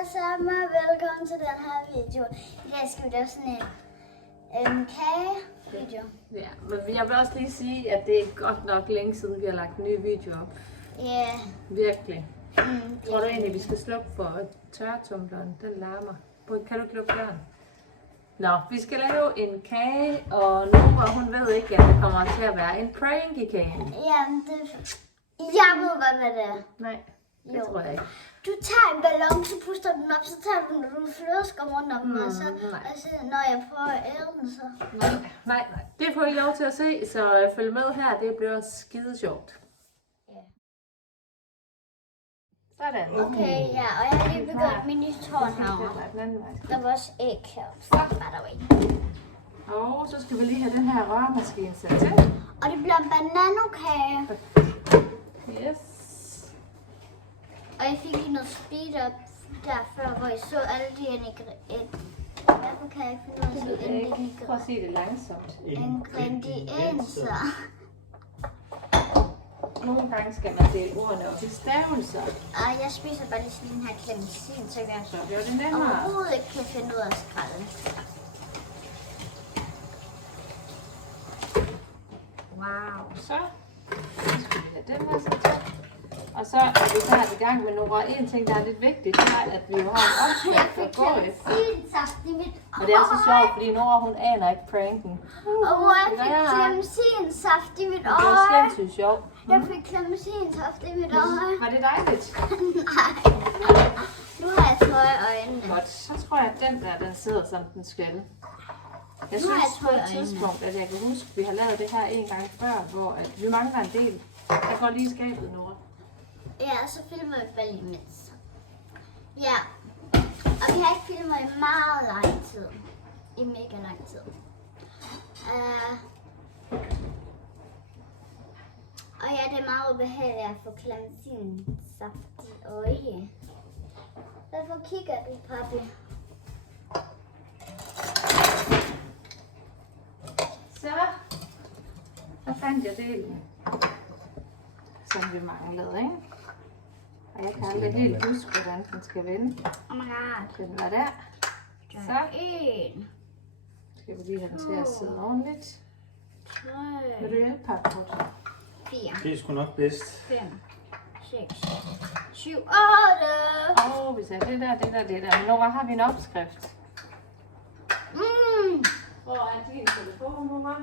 alle sammen, og velkommen til den her video. I dag skal vi lave sådan en kagevideo. Ja, men jeg vil også lige sige, at det er godt nok længe siden, vi har lagt en ny video op. Ja. Virkelig. Tror du egentlig, vi skal slukke for tørretumbleren? Den larmer. Kan du ikke lukke døren? Nå, vi skal lave en kage, og Nora, hun ved ikke, at det kommer til at være en prank i kagen. Jamen, jeg ved godt, hvad det er. Nej, det tror jeg ikke. Du tager en ballon, så puster den op, så tager du nogle flødeskum rundt om den, og så når jeg prøver at æde den, så... Nej. Det får I lov til at se, så følg med her. Det bliver skide sjovt. Sådan. Okay, ja, og jeg har lige begyndt min nye tårn herovre. Der var også æg her. Var der ikke. Og så skal vi lige have den her røremaskine sat til. Og det bliver en bananokage. Yes. Og jeg fik lige noget speed up der før, hvor jeg så alle de ingredienser. Hvorfor kan jeg ikke finde ud af at sige Prøv at sige det langsomt. ingredienser? Nogle gange skal man dele ordene op i stavelser. Og jeg spiser bare lige sådan en her clementin, så jeg Så bliver det nemmere. overhovedet ikke kan finde ud af at skrælle. Wow. Så skal vi have den her sat til. Og så er vi snart i gang med nogle. En ting, der er lidt vigtigt, det er, at vi jo har en opskrift at gå efter. Clementinsaft i mit Og det er så sjovt, fordi Nora, hun aner ikke pranken. Og hvor jeg fik clementinsaft i mit Det er øje. sindssygt sjovt. Jeg fik clementinsaft i mit øje. Var det dejligt? Nej. Nu har jeg tøj i øjnene. Godt. Så tror jeg, at den sidder, som den skal. Jeg synes på et tidspunkt, at jeg kan huske, at vi har lavet det her en gang før, hvor at vi mangler en del. Jeg går lige i skabet, Nora. Ja, så filmer vi bare lige imens. Ja, og vi har ikke filmet i meget lang tid. I mega lang tid. Og ja, det er meget ubehageligt at få clementinsaft i øje. Hvorfor kigger du, papi? Så fandt jeg delen, som vi manglede, ikke? Og jeg kan aldrig helt huske, hvordan den skal vende. Oh my god. Den var der. Så En, skal vi lige have den til at sidde ordentligt. 3, Vil du hjælpe, Paprot? 4, Det er sgu nok bedst. 5, 6, 7, 8. Vi sagde det der. Men Nora, har vi en opskrift? Hvor er din telefon, Nora?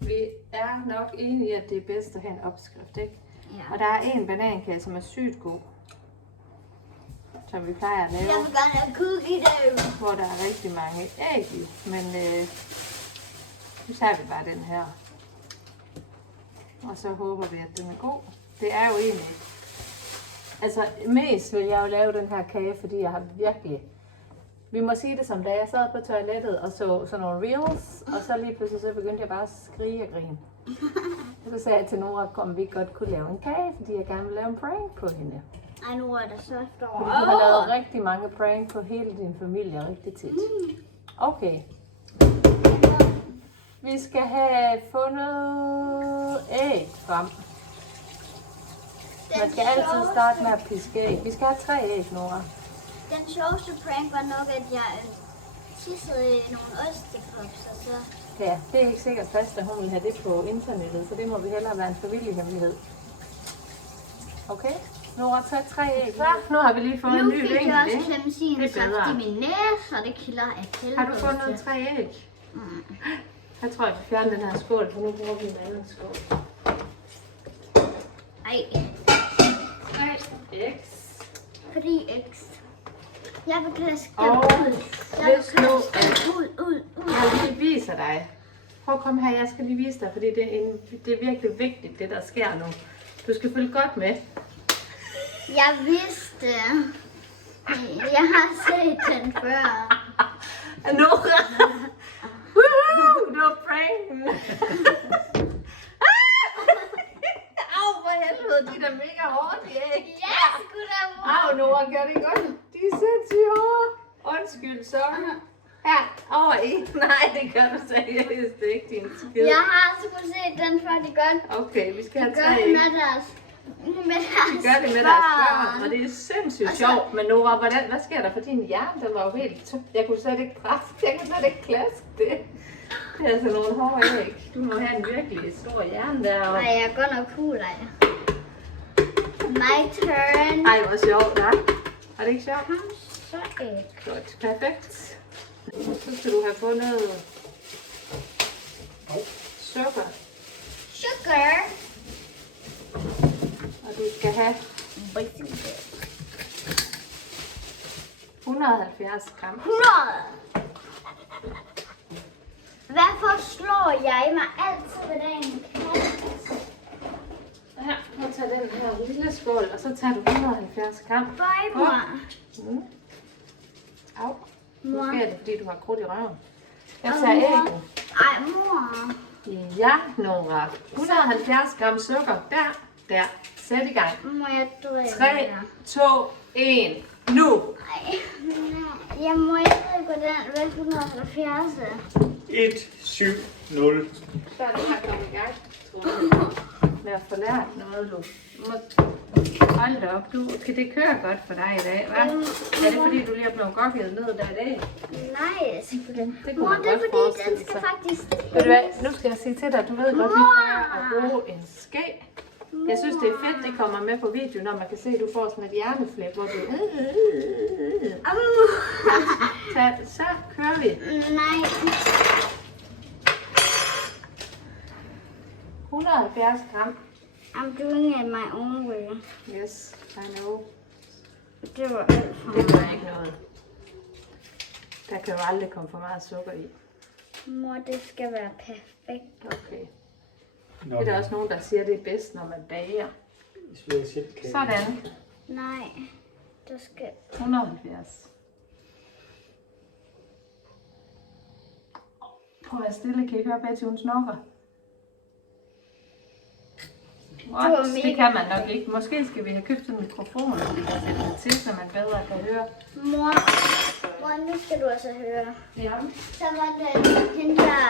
Vi er nok enige i, at det er bedst at have en opskrift, ikke? Ja. Og der er en banankage, som er sygt god, som vi plejer at lave, Jeg vil gerne have cookie dough. hvor der er rigtig mange æg i. Men nu tager vi bare den her. Og så håber vi, at den er god. Det er jo egentlig... Altså, mest vil jeg jo lave den her kage, fordi jeg har virkelig... Vi må sige det som da jeg sad på toilettet og så sådan nogle reels, og så lige pludselig så begyndte jeg bare at skrige og grine. Og så sagde jeg til Nora, om vi godt kunne lave en kage, fordi jeg gerne vil lave en prank på hende. Ej, nu er der så stor. Fordi du har lavet rigtig mange prank på hele din familie rigtig tit. Okay. Vi skal have fundet æg frem. Man skal altid starte med at piske æg. Vi skal have 3 æg, Nora. Den sjoveste prank var nok, at jeg tissede i nogle ostepops, og så... Ja, det er ikke sikkert fast, at hun vil have det på internettet, så det må vi hellere være en familiehemmelighed. Okay? Nora, tag 3 æg. Så, nu har vi lige fået en ny Nu fik vinkel, jeg også ikke? clementinsaft i min næse, og det kilder af helvede. Har du fundet 3 æg? Jeg tror, jeg vil fjerne den her skål, for nu bruger vi en anden skål. Ej. 3 æg. Fordi X. Jeg vil klaske Og ud. hvis nu, Ud. jeg lige viser dig. Prøv at komme her, jeg skal lige vise dig, fordi det er virkelig vigtigt, det der sker nu. Du skal følge godt med. Jeg vidste. Jeg har set den før. Nora! Woohoo! Det var pranken! Au, for helvede, de der mega hårde, de æg. Ja, sgu da. Au, Nora, gør det godt. De er sindssygt hårde. Undskyld, sorry. Her, over i. Nej, det gør du seriøst ikke, din skid. Jeg har altså kunnet se den før, de gør. Okay, vi skal have De gør 3 det æg. med deres Vi gør det med deres børn, og det er sindssygt sjovt. Men Nora, hvad sker der for din hjerne? Den var jo helt tom. Jeg kunne slet ikke klaske det. Det er altså nogle hårde æg. Du må have en virkelig stor hjerne deroppe. Nej, jeg er godt nok cool, ej. My turn. Ej, hvor sjovt, hva'? Var det ikke sjovt? Kom så æg. Godt, perfekt. Så skal du have fundet sukker, Sugar. og du skal have 170 gram. 100. Hvorfor slår jeg mig altid ved den kant? Her, nu tager den her lille skål, og så tager du 170 gram. Bye, mor. Mm. Au. Nu Mor. sker det, fordi du har krudt i røven. Jeg Og tager mor. ægget. Ej, mor. Ja, Nora. 170 gram sukker. Der. Sæt i gang. Må jeg drikke 3, 2, 1. Nu. Ej, nej. Jeg må ikke drikke den ved 170. 1, 7, 0. Så er det her kommet i gang. Med at få lært noget, du. Hold da op, okay, det kører godt for dig i dag, hva'? Er det fordi, du lige er blevet gokket ned der i dag? Nej, simpelthen. Det kunne Mor, man det er godt fordi, den forestille skal sig. faktisk... Ved du hvad, nu skal jeg sige til dig, du ved godt, vi plejer at bruge en ske. Jeg synes, det er fedt, det kommer med på video, når man kan se, at du får sådan et hjerneflip, hvor du... Så kører vi. Nej. 170 gram. I'm doing it my own way. Yes, I know. Det var alt for Det gør mig. ikke noget. Der kan jo aldrig komme for meget sukker i. Mor, det skal være perfekt. Okay. Det er der også nogen, der siger, at det er bedst, når man bager. Sådan. Nej, det skal... 170. Prøv at være stille, kan I høre Betty, hun snorker? What? Det kan man nok ikke. Måske skal vi have købt en mikrofon, så vi kan sætte det til, så man bedre kan høre. Mor, nu skal du altså høre. Ja. Så var det hende der,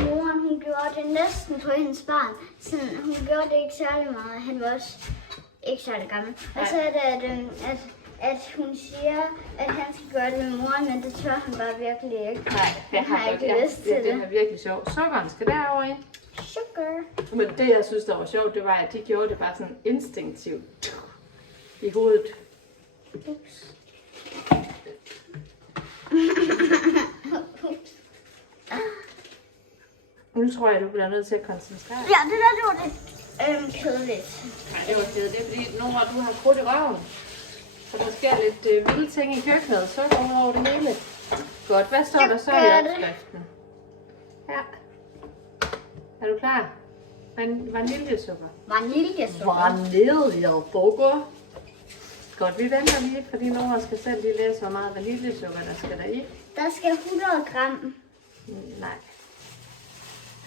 moren, hun gjorde det næsten på hendes barn. Sådan, hun gjorde det ikke særlig meget. Han var også ikke særlig gammel. Og så er det, at hun siger, at han skal gøre det med moren, men det tør han bare virkelig ikke. Nej, det har jeg ikke lyst til det er virkelig sjovt. Sukkeren skal derover i. Sugar. Men det, jeg synes, der var sjovt, det var, at de gjorde det bare sådan instinktivt i hovedet. Ups. Nu tror jeg, du bliver nødt til at koncentrere. Ja, det der, det var lidt kedeligt. Nej, det var kedeligt. Det er fordi, Nora, du har krudt i røven. Så der sker lidt vilde ting i køkkenet. Sukker over det hele. Godt, hvad står der så i opskriften? Ja. Er du klar? Vaniljesukker. Vaniljesukker. Vaniljesukker. Godt, vi venter lige, fordi Nora skal selv lige læse, hvor meget vaniljesukker der skal der i. Der skal 100 gram Nej.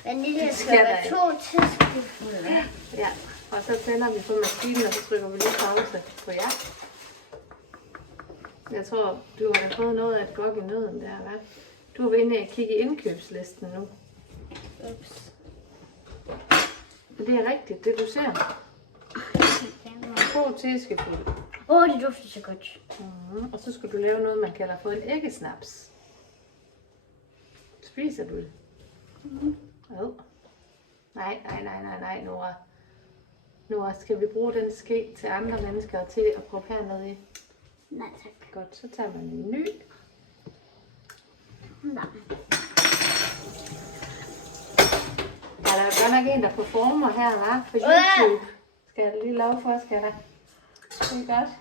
vaniljesukker, 2 teskefulde. Ja, og så tænder vi på maskinen, og så trykker vi lige pause på jer. Jeg tror, du har fået noget af et gok i nøden der, hva'? Du er ved inde og kigge i indkøbslisten nu. Ups. Men det er rigtigt, det du ser. 2 teskefulde. Det dufter så godt. Og så skal du lave noget, man kalder for en æggesnaps. Spiser du det? Jo. Nej, Nora. Nora, skal vi bruge den ske til andre mennesker til at proppe hernede i? Nej, tak. Godt, så tager man en ny. Nej. Der er godt nok en, der performer her, hva'? På YouTube. Skal jeg lige love for, skal der? Det er godt.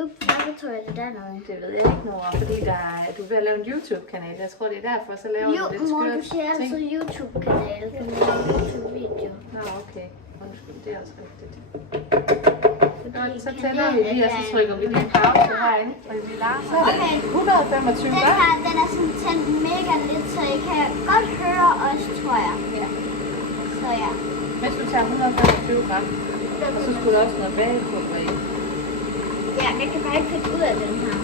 Ups, hvorfor tror jeg det dernede? Det ved jeg ikke, Nora, fordi du er ved at lave en YouTube-kanal. Jeg tror, det er derfor, så laver du lidt Mor, skørt du siger ting. altid YouTube-kanal på min YouTube-video. Nå, okay. Undskyld, det er også rigtigt. Godt, så tænder vi lige, og så trykker vi lige pause herinde. Og vi lader så Okay. 125 Den her, den er sådan tændt mega lidt, så I kan godt høre os, tror jeg. Ja. Så ja. Hvis du tager 125 gram, og så skulle der også noget bagepulver i. Ja, jeg kan bare ikke finde ud af den her.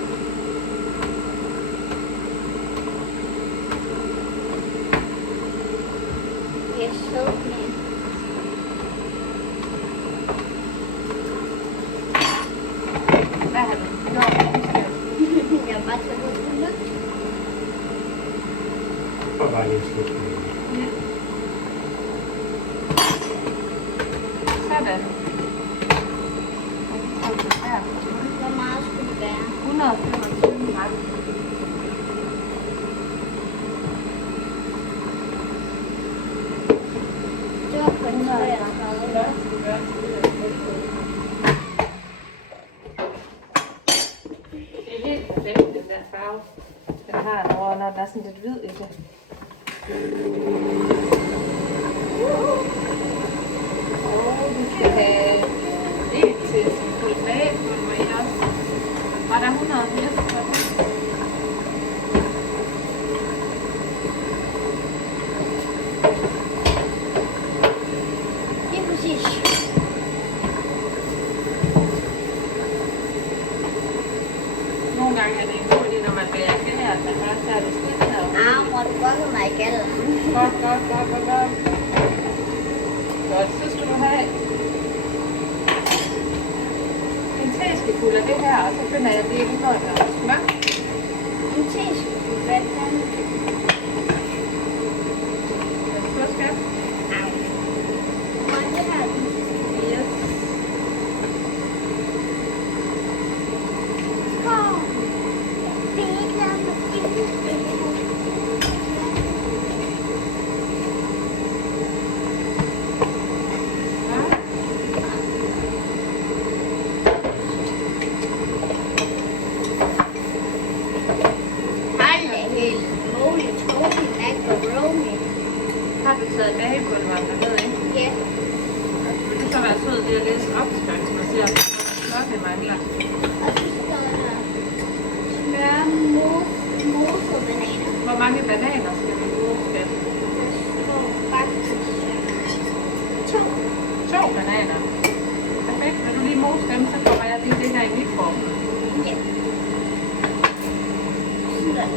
Yes, so me. Hvad har du gjort? Jeg har bare taget ud på lugt. Og bare lige slut. Ja. Sådan. Hvor meget skulle det være? 125 gram. Det var på 130. Det er helt perfekt, den der farve. Den har over, når den er sådan lidt hvid i det. Og du skal have en til chokoladepulver i også. Og der er 180 for det. Lige præcis. Nogle gange er det en god idé, når man bager det her, at man bare tager det skidt her. Må du gokke mig i gallen? Godt. Godt, så skal du have en teskefuld af det her, og så finder jeg det 100 gram smør. En teskefuld, hvad fanden? Er det så skat? Hvor er det her? Yes. Kom. Det er ikke noget med Har du taget bagepulveren derned, ikke? Ja. Vil du så være sød ved at læse opskriften og se, om klokken mangler? Og så står der smør, mose bananer. Hvor mange bananer skal vi bruge, skat? Der står faktisk 2. 2 bananer. Perfekt. Vil du lige mose dem, så kommer jeg lige det her i mikroovnen. Ja. Sådan.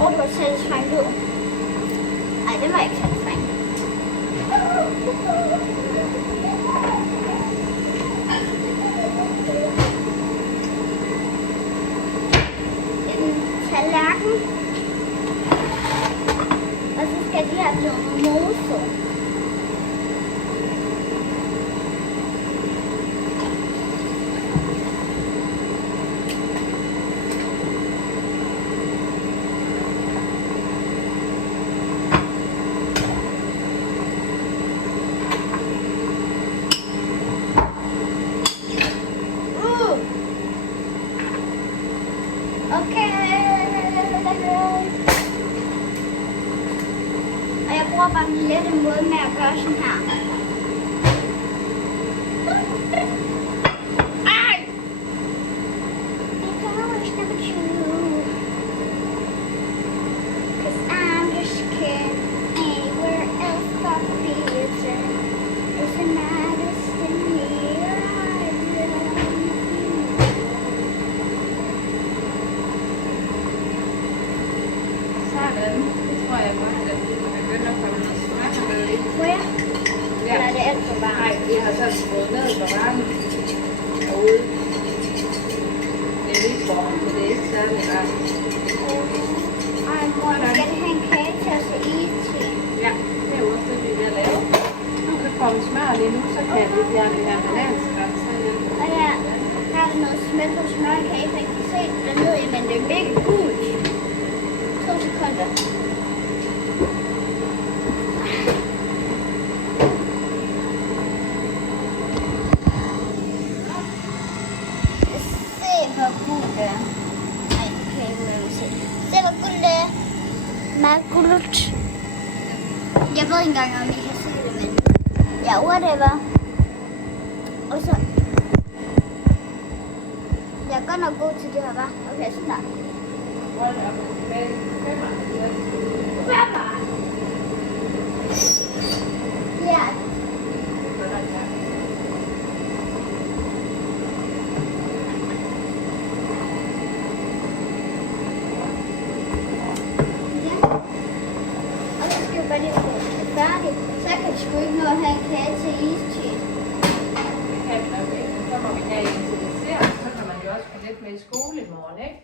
Og du har satisfying ud. Ej, det var ikke satisfying. En tallerken. Og så skal de have noget mose. Okay. Og jeg bruger bare den lette måde med at gøre sådan her. Ej! Because number 2. 'Cause I'm just kidding. Anywhere else but theater. It's a destiny. Sådan. Det tror jeg godt, at vi kan begynde at komme noget smør med i. Må jeg? Ja. Eller er det alt for varmt? Nej, vi har så skruet ned for varmen derude. Det er lige for, så det er ikke særlig varmt. Ej, mor, skal det have en kage til at se i til? Ja, det er jo også det, vi er ved at lave. Du kan komme smør lige nu, så kan vi fjerne det her bananskrab. Og her er der noget smeltet smør. Jeg kan ikke rigtig se det dernede, men det er mega gult. 2 sekunder. Se hvor gult det er. Ej, kan jeg ikke se. Se hvor gult det er. Meget gult. Jeg ved ikke engang, om I kan se det, men ja, whatever. Og så... Jeg er godt nok god til det her, hva'? Okay, sådan der. Ja. Ja. Og så skal vi bare lige få det færdigt. til iste. Det kan vi nok ikke. Så må vi have en til dessert. Så kan man jo også få lidt med i skole i morgen, ikke?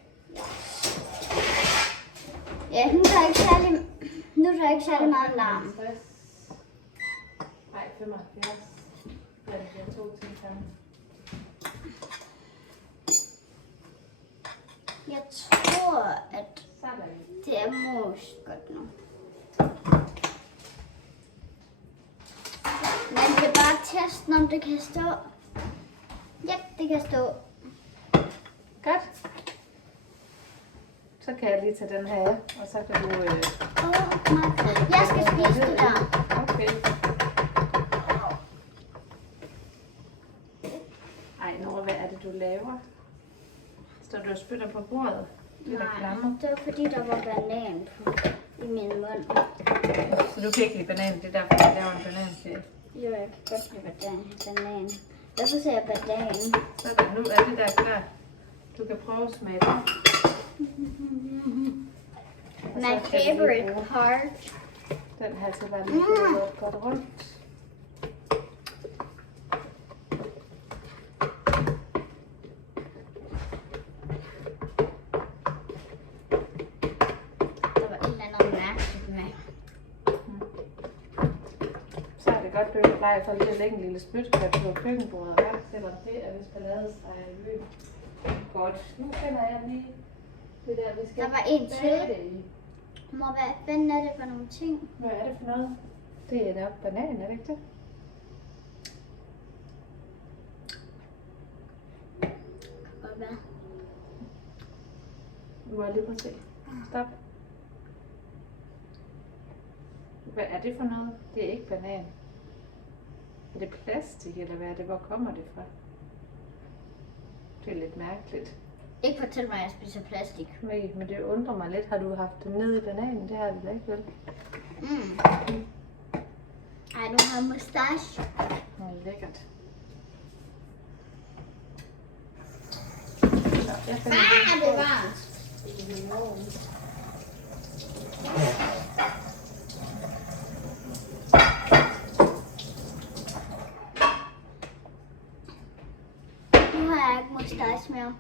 Ja, nu er der ikke særlig meget larm. 50. Nej, 75. Ja, det bliver 2 til sammen. Jeg tror, at Sådan. det er most godt nu. Men det er bare testen, om det kan stå. Ja, det kan stå. Godt. Så kan jeg lige tage den her, og så kan du... Jeg skal spise det der. Okay. Ej, Nora, hvad er det, du laver? Står du og spytter på bordet? Det er der flammer. Det var fordi, der var banan i min mund. Så du kan ikke lide banan, det er derfor, jeg laver en banankage. Jo, jeg kan godt lide banan. Hvorfor siger jeg banan? Sådan, nu er det der klar. Du kan prøve at smage det. My favorite part. Den her til bare lige godt rundt. Der var et eller andet mærkeligt med. Så er det godt, du ikke plejer for lige at lægge en lille spytklat på køkkenbordet her, selvom det er vist balladesteg i løb. Godt. Nu finder jeg lige det der, vi skal Der var en til. bage i. Mor, hvad fanden er det for nogle ting? Hvad er det for noget? Det er nok banan, er det ikke det? Og hvad? Nu må jeg lige prøve at se. Stop. Hvad er det for noget? Det er ikke banan. Er det plastik, eller hvad er det? Hvor kommer det fra? Det er lidt mærkeligt. Ikke fortæl mig, at jeg spiser plastik. Nej, men det undrer mig lidt. Har du haft det nede i bananen? Det har du da ikke, vel? Ej, du har mustache. Lækkert. Så, jeg finder Det er varmt. Nu har jeg ikke mustache mere.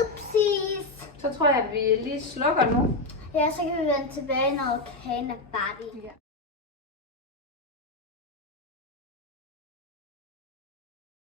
Upsies. Så tror jeg, at vi lige slukker nu. Ja, så kan vi vende tilbage, når kagen er færdig. Ja.